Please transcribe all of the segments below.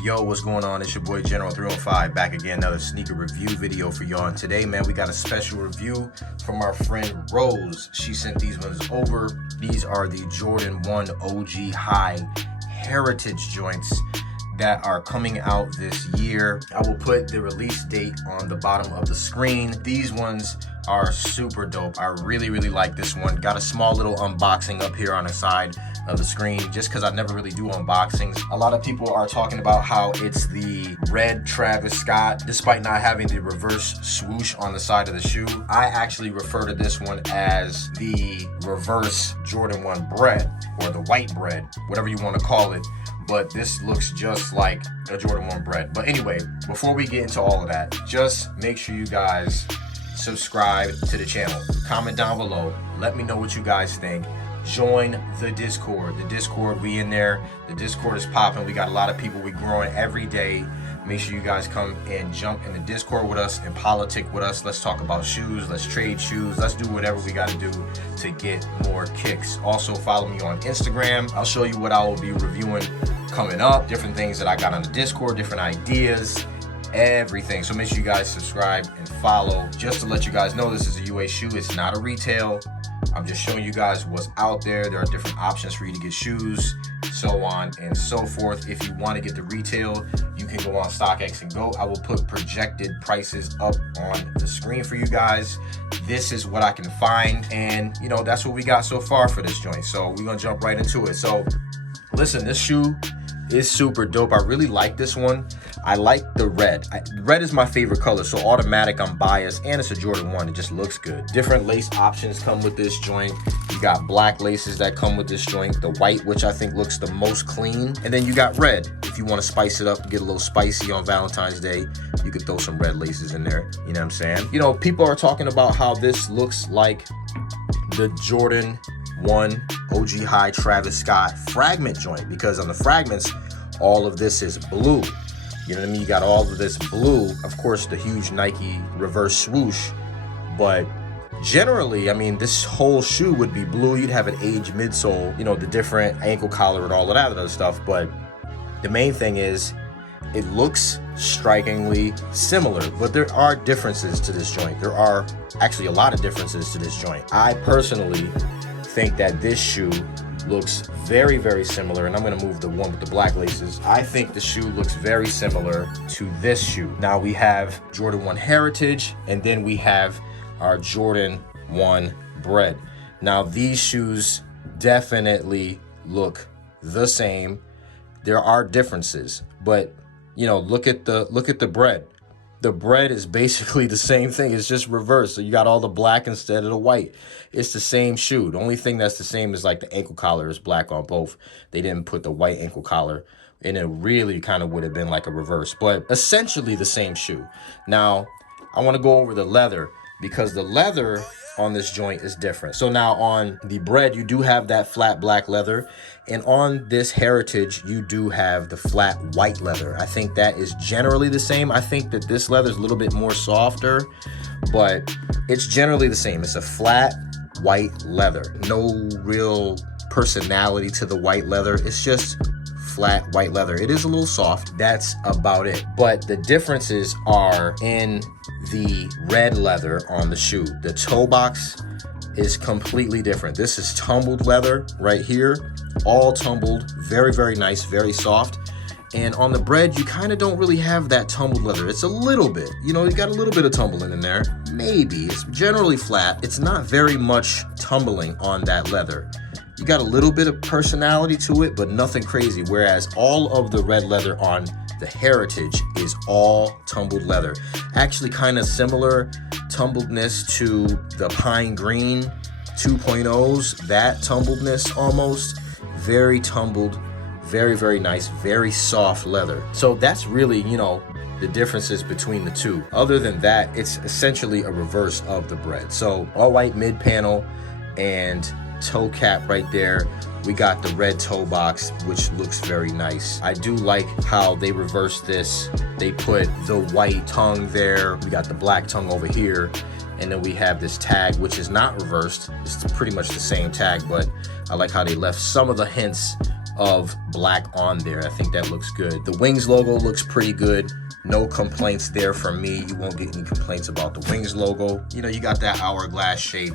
Yo, what's going on? It's your boy General 315 back again, another sneaker review video for y'all. And today, man, we got a special review from our friend Rose. She sent these ones over. These are the Jordan 1 OG High Heritage joints that are coming out this year. I will put the release date on the bottom of the screen. These ones are super dope. I really like this one. Got a small little unboxing up here on the side of the screen just because I never really do unboxings. A lot of people are talking about how it's the red Travis Scott despite not having the reverse swoosh on the side of the shoe. I actually refer to this one as the reverse Jordan 1 bread, or the white bread, whatever you want to call it. But this looks just like a Jordan 1 bread. But anyway, before we get into all of that, just make sure you guys subscribe to the channel. Comment down below. Let me know what you guys think. Join the Discord. The Discord, we in there. The Discord is popping. We got a lot of people. We growing every day. Make sure you guys come and jump in the Discord with us and politic with us. Let's talk about shoes. Let's trade shoes. Let's do whatever we got to do to get more kicks. Also, follow me on Instagram. I'll show you what I will be reviewing coming up. Different things that I got on the Discord, different ideas, everything. So make sure you guys subscribe and follow. Just to let you guys know, this is a UA shoe. It's not a retail. I'm just showing you guys what's out there. There are different options for you to get shoes, so on and so forth. If you want to get the retail, you can go on StockX and go. I will put projected prices up on the screen for you guys. This is what I can find, and you know, that's what we got so far for this joint. So we're gonna jump right into it. So listen, this shoe is super dope. I really like this one. I like the red. Red is my favorite color, so automatic I'm biased, and it's a Jordan 1. It just looks good. Different lace options come with this joint. You got black laces that come with this joint, the white, which I think looks the most clean, and then you got red. If you want to spice it up, get a little spicy on Valentine's Day, you could throw some red laces in there. You know what I'm saying? You know, people are talking about how this looks like the Jordan 1 OG High Travis Scott fragment joint, because on the fragments, all of this is blue. You know what I mean? You got all of this blue, of course, the huge Nike reverse swoosh, but generally, I mean, this whole shoe would be blue. You'd have an aged midsole, you know, the different ankle collar and all of that other stuff, but the main thing is it looks strikingly similar, but there are differences to this joint. There are actually a lot of differences to this joint. I personally think that this shoe looks very similar, and I'm going to move the one with the black laces. I think the shoe looks very similar to this shoe. Now we have Jordan 1 Heritage, and then we have our Jordan 1 Bread. Now these shoes definitely look the same. There are differences, but you know, look at the bread. The bread is basically the same thing. It's just reversed. So you got all the black instead of the white. It's the same shoe. The only thing that's the same is like the ankle collar is black on both. They didn't put the white ankle collar, and it really kind of would have been like a reverse, but essentially the same shoe. Now, I want to go over the leather, because the leather on this joint is different. So now on the bread, you do have that flat black leather, and on this Heritage, you do have the flat white leather. I think that is generally the same. I think that this leather is a little bit more softer, but it's generally the same. It's a flat white leather. No real personality to the white leather. It's just flat white leather. It is a little soft. That's about it. But the differences are in the red leather on the shoe. The toe box is completely different. This is tumbled leather right here, all tumbled, very nice, very soft. And on the bread, you kind of don't really have that tumbled leather. It's a little bit, you know, you got a little bit of tumbling in there. Maybe. It's generally flat. It's not very much tumbling on that leather. You got a little bit of personality to it, but nothing crazy. Whereas all of the red leather on the Heritage is all tumbled leather. Actually kind of similar tumbledness to the Pine Green 2.0s, that tumbledness almost. Very tumbled, very nice, very soft leather. So that's really, you know, the differences between the two. Other than that, it's essentially a reverse of the bread. So all white mid panel and toe cap right there. We got the red toe box, which looks very nice. I do like how they reversed this. They put the white tongue there. We got the black tongue over here. And then we have this tag, which is not reversed. It's pretty much the same tag, but I like how they left some of the hints of black on there. I think that looks good. The Wings logo looks pretty good. No complaints there from me. You won't get any complaints about the Wings logo. You know, you got that hourglass shape.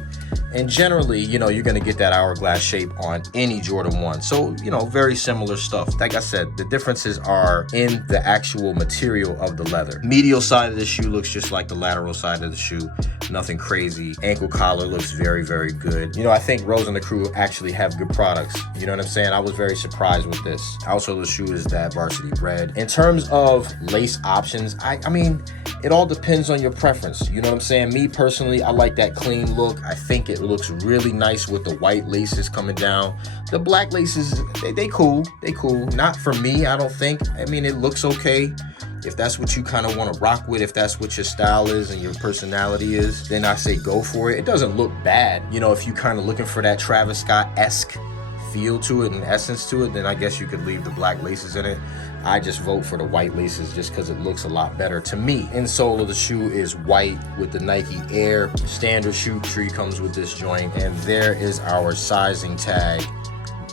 And generally, you know, you're going to get that hourglass shape on any Jordan 1. So, you know, very similar stuff. Like I said, the differences are in the actual material of the leather. Medial side of the shoe looks just like the lateral side of the shoe. Nothing crazy. Ankle collar looks very, very good. You know, I think Rose and the crew actually have good products. You know what I'm saying? I was very surprised with this. Also, the shoe is that varsity red. In terms of lace options, I mean, it all depends on your preference. You know what I'm saying? Me personally, I like that clean look. I think it looks really nice with the white laces coming down. The black laces, they cool. They cool. Not for me, I don't think. I mean, it looks okay. If that's what you kind of want to rock with, if that's what your style is and your personality is, then I say go for it. It doesn't look bad. You know, if you kind of looking for that Travis Scott-esque feel to it and essence to it, then I guess you could leave the black laces in it. I just vote for the white laces just because it looks a lot better to me. Insole of the shoe is white with the Nike Air. Standard shoe tree comes with this joint, and there is our sizing tag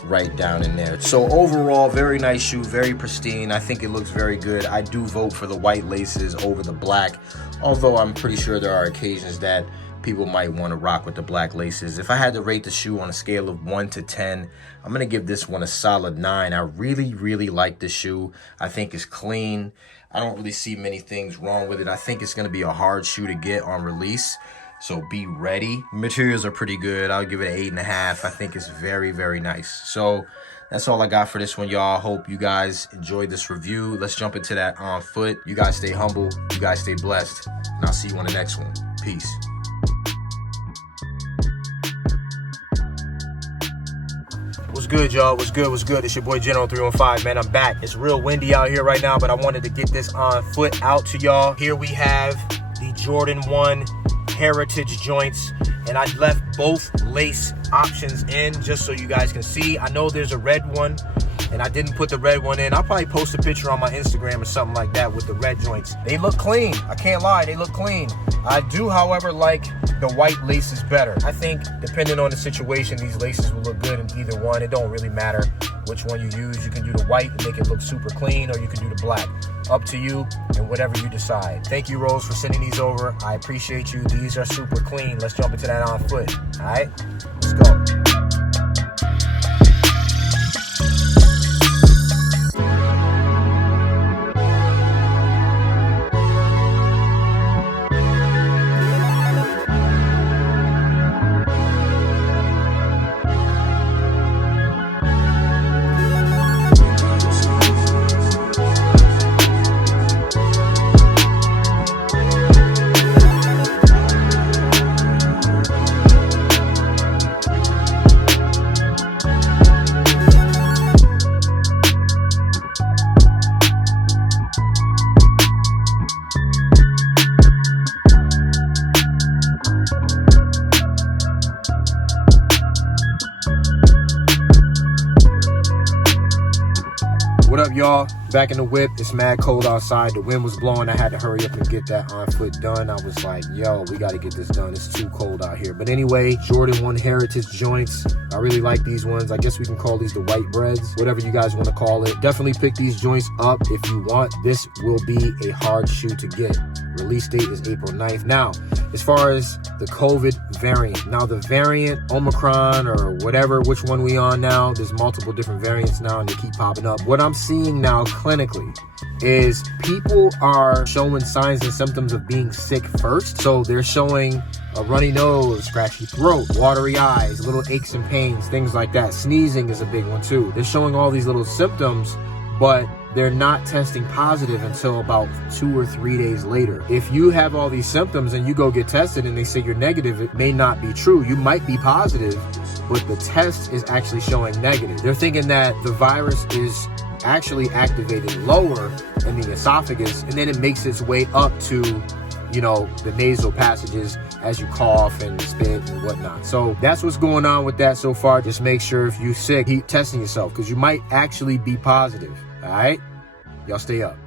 right down in there. So overall, very nice shoe, very pristine. I think it looks very good. I do vote for the white laces over the black, although I'm pretty sure there are occasions that people might want to rock with the black laces. If I had to rate the shoe on a scale of 1 to 10, I'm going to give this one a solid 9. I really, really like this shoe. I think it's clean. I don't really see many things wrong with it. I think it's going to be a hard shoe to get on release, so be ready. Materials are pretty good. I'll give it an 8.5. I think it's very, very nice. So that's all I got for this one, y'all. Hope you guys enjoyed this review. Let's jump into that on foot. You guys stay humble. You guys stay blessed. And I'll see you on the next one. Peace. What's good, y'all? What's good? What's good? It's your boy General 315, man. I'm back. It's real windy out here right now, but I wanted to get this on foot out to y'all. Here we have the Jordan 1 Heritage joints, and I left both lace options in just so you guys can see. I know there's a red one, and I didn't put the red one in. I'll probably post a picture on my Instagram or something like that with the red joints. They look clean. I can't lie. They look clean. I do, however, like the white laces better. I think depending on the situation, these laces will look good in either one. It don't really matter which one you use. You can do the white and make it look super clean, or you can do the black. Up to you and whatever you decide. Thank you, Rose, for sending these over. I appreciate you. These are super clean. Let's jump into that on foot. All right, let's go. What up, y'all? Back in the whip. It's mad cold outside. The wind was blowing. I had to hurry up and get that on foot done. I was like, yo, we got to get this done. It's too cold out here. But anyway, Jordan 1 Heritage joints. I really like these ones. I guess we can call these the white breads, whatever you guys want to call it. Definitely pick these joints up if you want. This will be a hard shoe to get. Release date is April 9th. Now, as far as the COVID variant, now the variant Omicron or whatever, which one we on now, there's multiple different variants now and they keep popping up. What I'm seeing now clinically is people are showing signs and symptoms of being sick first. So they're showing a runny nose, scratchy throat, watery eyes, little aches and pains, things like that. Sneezing is a big one too. They're showing all these little symptoms, but they're not testing positive until about 2 or 3 days later. If you have all these symptoms and you go get tested and they say you're negative, it may not be true. You might be positive, but the test is actually showing negative. They're thinking that the virus is actually activated lower in the esophagus, and then it makes its way up to, you know, the nasal passages as you cough and spit and whatnot. So that's what's going on with that so far. Just make sure if you're sick, keep testing yourself because you might actually be positive. All right, y'all stay up.